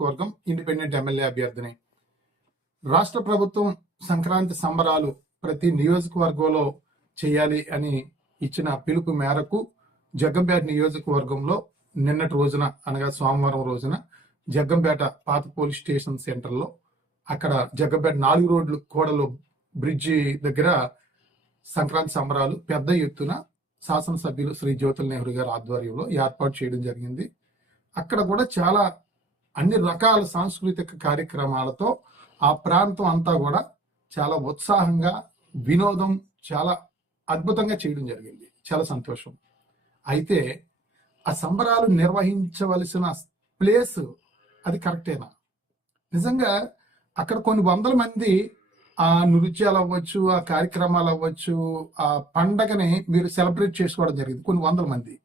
వర్గం independent MLA అభ్యర్థిని. రాష్ట్ర ప్రభుత్వం సంక్రాంతి సంబరాలు ప్రతి నియోజకవర్గంలో చేయాలి అని ఇచ్చిన పిలుపు మేరకు జగ్గంపేట నియోజకవర్గంలో నిన్నటి రోజున అనగా సోమవారం రోజున జగ్గంపేట పాత పోలీస్ స్టేషన్ సెంటర్లో అక్కడ జగ్గంపేట నాలుగు రోడ్లు కోడలు బ్రిడ్జి దగ్గర సంక్రాంతి సంబరాలు పెద్ద ఎత్తున శాసనసభ్యులు శ్రీ జ్యోతుల నెహ్రూ గారి ఆధ్వర్యంలో ఏర్పాటు చేయడం జరిగింది. అక్కడ కూడా చాలా అన్ని రకాల సాంస్కృతిక కార్యక్రమాలతో ఆ ప్రాంతం అంతా కూడా చాలా ఉత్సాహంగా వినోదం చాలా అద్భుతంగా చేయడం జరిగింది. చాలా సంతోషం. అయితే ఆ సంబరాలు నిర్వహించవలసిన ప్లేస్ అది కరెక్టేనా? నిజంగా అక్కడ కొన్ని వందల మంది ఆ నృత్యాలు అవ్వచ్చు ఆ కార్యక్రమాలు అవ్వచ్చు ఆ పండగని మీరు సెలబ్రేట్ చేసుకోవడం జరిగింది. కొన్ని వందల మంది.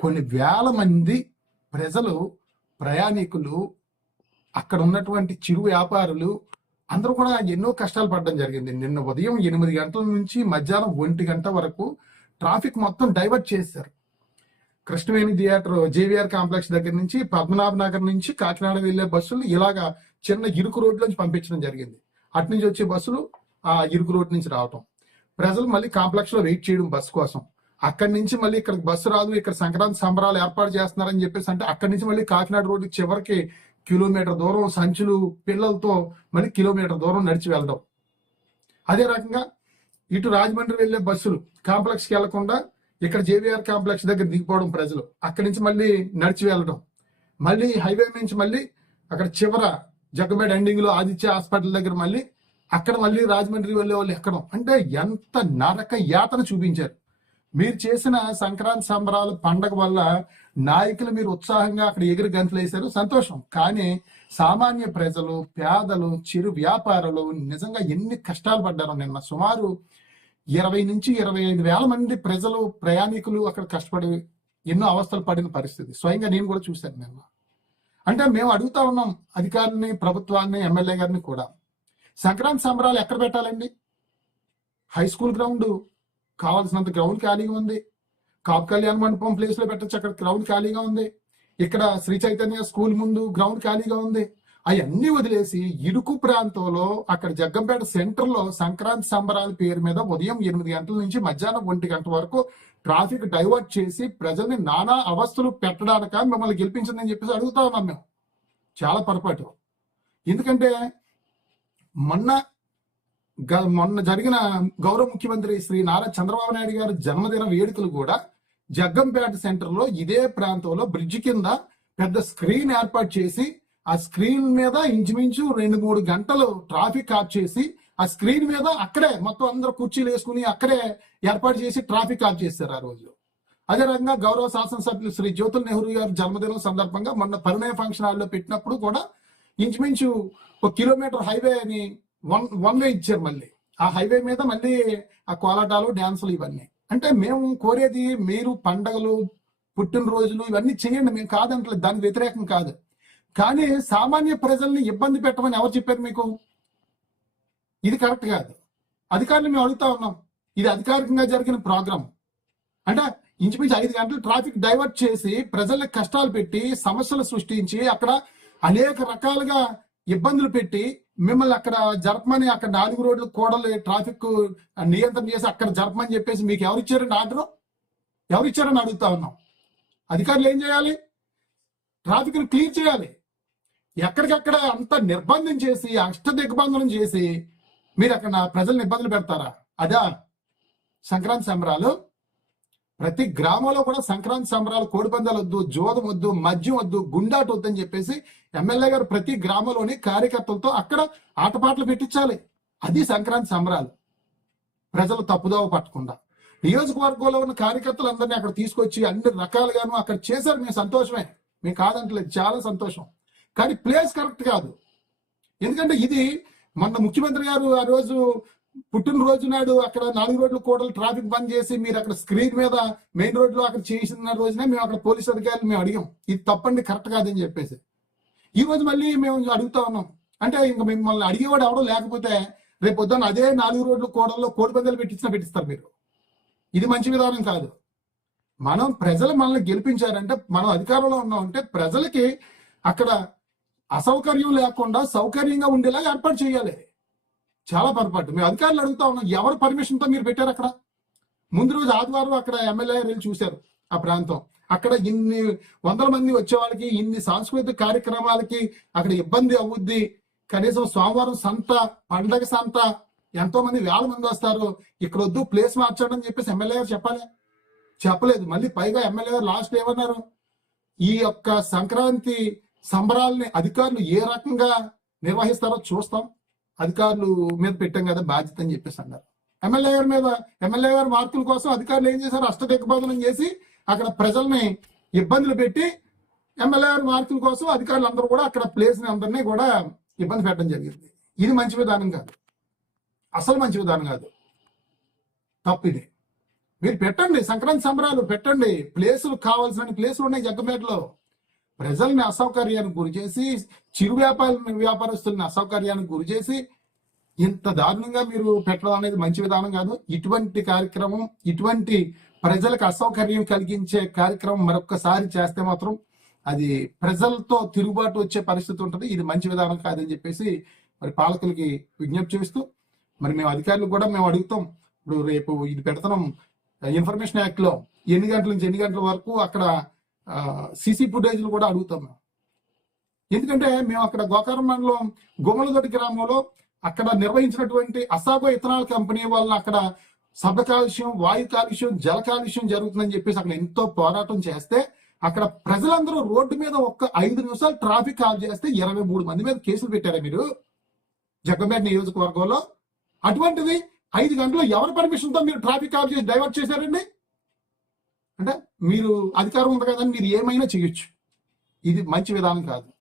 కొన్ని వేల మంది ప్రజలు ప్రయాణికులు అక్కడ ఉన్నటువంటి చిరు వ్యాపారులు అందరూ కూడా ఎన్నో కష్టాలు పడడం జరిగింది. నిన్న ఉదయం ఎనిమిది గంటల నుంచి మధ్యాహ్నం ఒంటి గంట వరకు ట్రాఫిక్ మొత్తం డైవర్ట్ చేశారు. కృష్ణవేణి థియేటర్ జేవిఆర్ కాంప్లెక్స్ దగ్గర నుంచి పద్మనాభ నగర్ నుంచి కాకినాడ వెళ్ళే బస్సులు ఇలాగా చిన్న ఇరుకు రోడ్లోంచి పంపించడం జరిగింది. అటు నుంచి వచ్చే బస్సులు ఆ ఇరుకు రోడ్ నుంచి రావటం. ప్రజలు మళ్ళీ కాంప్లెక్స్లో వెయిట్ చేయడం బస్సు కోసం. అక్కడి నుంచి మళ్ళీ ఇక్కడ బస్సు రాదు ఇక్కడ సంక్రాంతి సంబరాలు ఏర్పాటు చేస్తున్నారని చెప్పేసి అంటే అక్కడి నుంచి మళ్ళీ కాకినాడ రోడ్డు చివరికి కిలోమీటర్ దూరం సంచులు పిల్లలతో మళ్ళీ కిలోమీటర్ దూరం నడిచి వెళ్ళడం అదే రకంగా ఇటు రాజమండ్రి వెళ్ళే బస్సులు కాంప్లెక్స్కి వెళ్ళకుండా ఇక్కడ జేవిఆర్ కాంప్లెక్స్ దగ్గర దిగిపోవడం ప్రజలు. అక్కడి నుంచి మళ్ళీ నడిచి వెళ్ళడం. మళ్ళీ హైవే నుంచి మళ్ళీ అక్కడ చివర జగ్గమేడ ఎండింగ్లో ఆదిత్య హాస్పిటల్ దగ్గర మళ్ళీ అక్కడ మళ్ళీ రాజమండ్రి వెళ్ళే వాళ్ళు ఎక్కడం. అంటే ఎంత నరక యాతన చూపించారు. మీరు చేసిన సంక్రాంతి సంబరాలు పండగ వల్ల నాయకులు మీరు ఉత్సాహంగా అక్కడ ఎగిరి గంతులేశారు సంతోషం. కానీ సామాన్య ప్రజలు పేదలు చిరు వ్యాపారులు నిజంగా ఎన్ని కష్టాలు పడ్డారో నిన్న సుమారు ఇరవై నుంచి ఇరవై ఐదు వేల మంది ప్రజలు ప్రయాణికులు అక్కడ కష్టపడి ఎన్నో అవస్థలు పడిన పరిస్థితి. స్వయంగా నేను కూడా చూశాను నిన్న. అంటే మేము అడుగుతా ఉన్నాం అధికారిని ప్రభుత్వాన్ని ఎమ్మెల్యే గారిని కూడా. సంక్రాంతి సంబరాలు ఎక్కడ పెట్టాలండి? హై స్కూల్ గ్రౌండ్ కావాల్సినంత గ్రౌండ్ ఖాళీగా ఉంది. కాపు కళ్యాణ మండపం ప్లేస్లో పెట్టచ్చు అక్కడ గ్రౌండ్ ఖాళీగా ఉంది. ఇక్కడ శ్రీ చైతన్య స్కూల్ ముందు గ్రౌండ్ ఖాళీగా ఉంది. అవన్నీ వదిలేసి ఇరుకు ప్రాంతంలో అక్కడ జగ్గంపేట సెంటర్లో సంక్రాంతి సంబరాల పేరు మీద ఉదయం ఎనిమిది గంటల నుంచి మధ్యాహ్నం ఒంటి గంట వరకు ట్రాఫిక్ డైవర్ట్ చేసి ప్రజల్ని నానా అవస్థలు పెట్టడానిక మిమ్మల్ని గెలిపించిందని చెప్పేసి అడుగుతా ఉన్నాం మేము. చాలా పొరపాటు. ఎందుకంటే మొన్న మొన్న జరిగిన గౌరవ ముఖ్యమంత్రి శ్రీ నారా చంద్రబాబు నాయుడు గారి జన్మదిన వేడుకలు కూడా జగ్గంపేట సెంటర్లో ఇదే ప్రాంతంలో బ్రిడ్జ్ కింద పెద్ద స్క్రీన్ ఏర్పాటు చేసి ఆ స్క్రీన్ మీద ఇంచుమించు రెండు మూడు గంటలు ట్రాఫిక్ ఆఫ్ చేసి ఆ స్క్రీన్ మీద అక్కడే మొత్తం అందరూ కుర్చీలు వేసుకుని అక్కడే ఏర్పాటు చేసి ట్రాఫిక్ ఆఫ్ చేశారు ఆ రోజు. అదే రకంగా గౌరవ శాసనసభ్యులు శ్రీ జ్యోతుల్ నెహ్రూ గారి జన్మదినం సందర్భంగా మొన్న పరిణయ ఫంక్షన్ హాల్లో పెట్టినప్పుడు కూడా ఇంచుమించు ఒక కిలోమీటర్ హైవే అని వన్ వన్ వే ఇచ్చారు మళ్ళీ. ఆ హైవే మీద మళ్ళీ ఆ కోలాటాలు డ్యాన్సులు ఇవన్నీ. అంటే మేము కోరేది మీరు పండగలు పుట్టినరోజులు ఇవన్నీ చేయండి. మేము కాదంటలేదు దానికి వ్యతిరేకం కాదు. కానీ సామాన్య ప్రజల్ని ఇబ్బంది పెట్టమని ఎవరు చెప్పారు మీకు? ఇది కరెక్ట్ కాదు. అధికారులు మేము అడుగుతా ఉన్నాం. ఇది అధికారికంగా జరిగిన ప్రోగ్రాం. అంటే ఇంచుమించు ఐదు గంటలు ట్రాఫిక్ డైవర్ట్ చేసి ప్రజలకు కష్టాలు పెట్టి సమస్యలు సృష్టించి అక్కడ అనేక రకాలుగా ఇబ్బందులు పెట్టి మిమ్మల్ని అక్కడ జరపమని అక్కడ నాలుగు రోడ్లు కూడలు ట్రాఫిక్ నియంత్రణ చేసి అక్కడ జరపమని చెప్పేసి మీకు ఎవరు ఇచ్చారండి ఆర్డర్? ఎవరు ఇచ్చారని అడుగుతా ఉన్నాం. అధికారులు ఏం చేయాలి? ట్రాఫిక్ క్లియర్ చేయాలి. ఎక్కడికక్కడ అంత నిర్బంధం చేసి అష్ట దిగ్బంధనం చేసి మీరు అక్కడ ప్రజలను ప్రజల్ని ఇబ్బందులు పెడతారా? అదా. సంక్రాంతి సంబరాలు ప్రతి గ్రామంలో కూడా సంక్రాంతి సంబరాలు కోడిపందాలు వద్దు జోదం వద్దు మద్యం వద్దు గుండాట వద్దని చెప్పేసి ఎమ్మెల్యే గారు ప్రతి గ్రామంలోని కార్యకర్తలతో అక్కడ ఆటపాటలు పెట్టించాలి. అది సంక్రాంతి సంబరాలు. ప్రజలు తప్పుదోవ పట్టకుండా. నియోజకవర్గంలో ఉన్న కార్యకర్తలందరినీ అక్కడ తీసుకొచ్చి అన్ని రకాలుగాను అక్కడ చేశారు. మేము సంతోషమే. మేము కాదంటలేదు. చాలా సంతోషం. కానీ ప్లేస్ కరెక్ట్ కాదు. ఎందుకంటే ఇది మొన్న ముఖ్యమంత్రి గారు ఆ రోజు పుట్టినరోజు నాడు అక్కడ నాలుగు రోడ్లు కూడలు ట్రాఫిక్ బంద్ చేసి మీరు అక్కడ స్క్రీన్ మీద మెయిన్ రోడ్లో అక్కడ చేసిన రోజునే మేము అక్కడ పోలీస్ అధికారులు మేము అడిగాం. ఇది తప్పండి కరెక్ట్ కాదని చెప్పేసి. ఈ రోజు మళ్ళీ మేము అడుగుతా ఉన్నాం. అంటే ఇంకా మిమ్మల్ని అడిగేవాడు ఎవడో లేకపోతే రేపు పొద్దున్న అదే నాలుగు రోడ్లు కూడల్లో కోడి పందాలు పెట్టించినా పెట్టిస్తారు మీరు. ఇది మంచి విధానం కాదు. మనం ప్రజలు మనల్ని గెలిపించారంటే మనం అధికారంలో ఉన్నామంటే ప్రజలకి అక్కడ అసౌకర్యం లేకుండా సౌకర్యంగా ఉండేలా ఏర్పాటు చేయాలి. చాలా పొరపాటు. మేము అధికారులు అడుగుతా ఉన్నాం ఎవరు పర్మిషన్తో మీరు పెట్టారు అక్కడ? ముందు రోజు ఆదివారం అక్కడ ఎమ్మెల్యే వెళ్ళి చూశారు ఆ ప్రాంతం. అక్కడ ఇన్ని వందల మంది వచ్చే వాళ్ళకి ఇన్ని సాంస్కృతిక కార్యక్రమాలకి అక్కడ ఇబ్బంది అవుద్ది. కనీసం సోమవారం సంత పండగ సంత ఎంతో మంది వేల మంది వస్తారు. ఇక్కడ వద్దు ప్లేస్ మార్చండి అని చెప్పేసి ఎమ్మెల్యే గారు చెప్పాలి. చెప్పలేదు. మళ్ళీ పైగా ఎమ్మెల్యే గారు లాస్ట్ ఏమన్నారు? ఈ యొక్క సంక్రాంతి సంబరాలని అధికారులు ఏ రకంగా నిర్వహిస్తారో చూస్తాం. అధికారులు మీద పెట్టాం కదా బాధ్యత అని చెప్పేసి అన్నారు. ఎమ్మెల్యే గారి మీద ఎమ్మెల్యే గారి వార్తల కోసం అధికారులు ఏం చేశారు? అష్టదిగ్బంధనం చేసి అక్కడ ప్రజల్ని ఇబ్బందులు పెట్టి ఎమ్మెల్యే గారి వార్తల కోసం అధికారులు అందరూ కూడా అక్కడ ప్లేస్ని అందరినీ కూడా ఇబ్బంది పెట్టడం జరిగింది. ఇది మంచి విధానం కాదు. అసలు మంచి విధానం కాదు. తప్పు ఇది మీరు పెట్టండి సంక్రాంతి సంబరాలు పెట్టండి. ప్లేసులు కావాల్సిన ప్లేసులు ఉన్నాయి జగ్గపేటలో ప్రజల్ని అసౌకర్యానికి గురి చేసి చిరు వ్యాపార వ్యాపారస్తుల్ని అసౌకర్యానికి గురి చేసి ఇంత దారుణంగా మీరు పెట్టడం అనేది మంచి విధానం కాదు. ఇటువంటి కార్యక్రమం ఇటువంటి ప్రజలకు అసౌకర్యం కలిగించే కార్యక్రమం మరొకసారి చేస్తే మాత్రం అది ప్రజలతో తిరుగుబాటు వచ్చే పరిస్థితి ఉంటుంది. ఇది మంచి విధానం కాదని చెప్పేసి మరి పాలకులకి విజ్ఞప్తి చేస్తూ మరి మేము అధికారులు కూడా మేము అడుగుతాం. ఇప్పుడు రేపు ఇది పెడతాం. ఇన్ఫర్మేషన్ యాక్ట్లో ఎన్ని గంటల నుంచి ఎన్ని గంటల వరకు అక్కడ సీసీ ఫుటేజ్లు కూడా అడుగుతాం మేము. ఎందుకంటే మేము అక్కడ గోకారం మండలం గుమ్మలదొడ్డి గ్రామంలో అక్కడ నిర్వహించినటువంటి అసాగో ఇథనాల్ కంపెనీ వల్ల అక్కడ శబ్ద కాలుష్యం వాయు కాలుష్యం జల కాలుష్యం జరుగుతుందని చెప్పేసి అక్కడ ఎంతో పోరాటం చేస్తే అక్కడ ప్రజలందరూ రోడ్డు మీద ఒక్క ఐదు నిమిషాలు ట్రాఫిక్ కాల్ చేస్తే ఇరవై మూడు మంది మీద కేసులు పెట్టారా మీరు? జగ్గంపేట నియోజకవర్గంలో. అటువంటిది ఐదు గంటలు ఎవరి పర్మిషన్తో మీరు ట్రాఫిక్ ఆఫ్ చేసి డైవర్ట్ చేశారండి? అంటే మీరు అధికారం ఉంది కదని మీరు ఏమైనా చేయొచ్చు. ఇది మంచి విధానం కాదు.